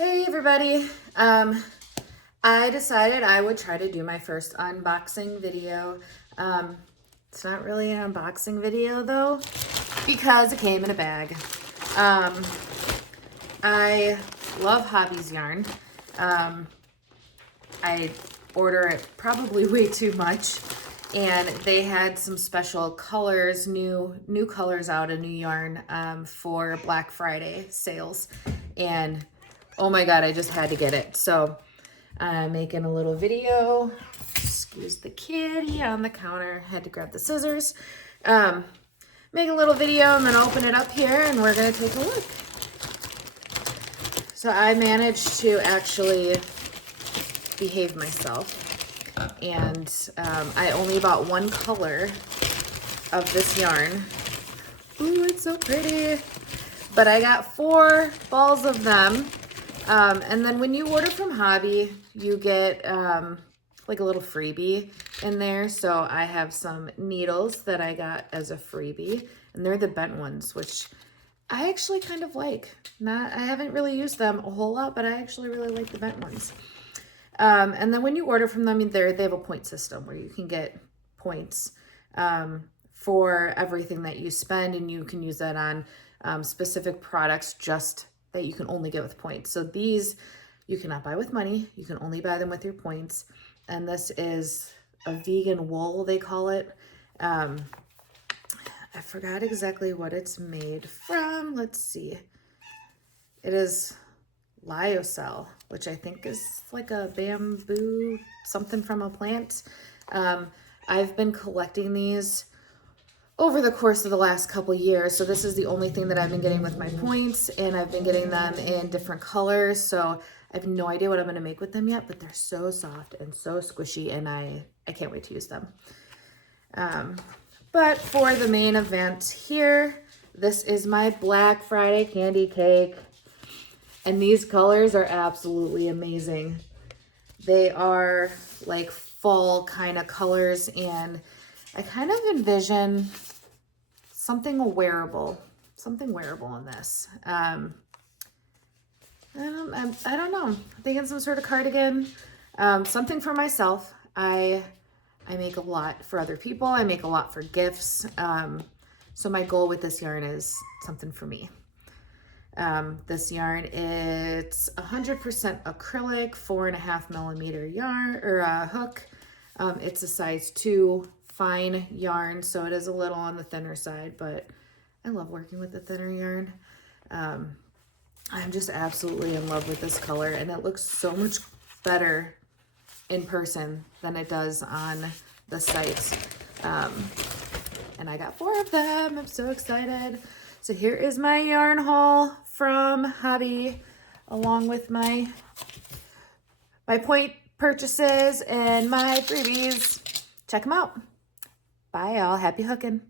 Hey everybody, I decided I would try to do my first unboxing video. It's not really an unboxing video though, because it came in a bag. I love Hobbii's yarn. I order it probably way too much, and they had some special colors, new colors out, a new yarn for Black Friday sales, and oh my God, I just had to get it. So I'm making a little video. Excuse the kitty on the counter. Had to grab the scissors. Make a little video and then open it up here and we're gonna take a look. So I managed to actually behave myself. And I only bought one color of this yarn. Ooh, it's so pretty. But I got 4 balls of them. And then when you order from Hobbii, you get like a little freebie in there. So I have some needles that I got as a freebie, and they're the bent ones, which I actually kind of like. I haven't really used them a whole lot, but I actually really like the bent ones. And then when you order from them, they have a point system where you can get points for everything that you spend, and you can use that on specific products just that you can only get with points. So these you cannot buy with money. You can only buy them with your points. And this is a vegan wool, they call it. I forgot exactly what it's made from. Let's see. It is lyocell, which I think is like a bamboo, something from a plant. I've been collecting these over the course of the last couple years. So this is the only thing that I've been getting with my points, and I've been getting them in different colors. So I have no idea what I'm gonna make with them yet, but they're so soft and so squishy, and I can't wait to use them. But for the main event here, this is my Black Friday candy cake. And these colors are absolutely amazing. They are like fall kind of colors, and I kind of envision something wearable in this. I don't know. I'm thinking some sort of cardigan, something for myself. I make a lot for other people. I make a lot for gifts. So my goal with this yarn is something for me. This yarn, it's 100% acrylic, 4.5 millimeter yarn or hook. It's a size 2 fine yarn, so it is a little on the thinner side, but I love working with the thinner yarn. I'm just absolutely in love with this color, and it looks so much better in person than it does on the site. And I got 4 of them. I'm so excited. So here is my yarn haul from Hobbii, along with my point purchases and my freebies. Check them out. Bye, y'all. Happy hooking.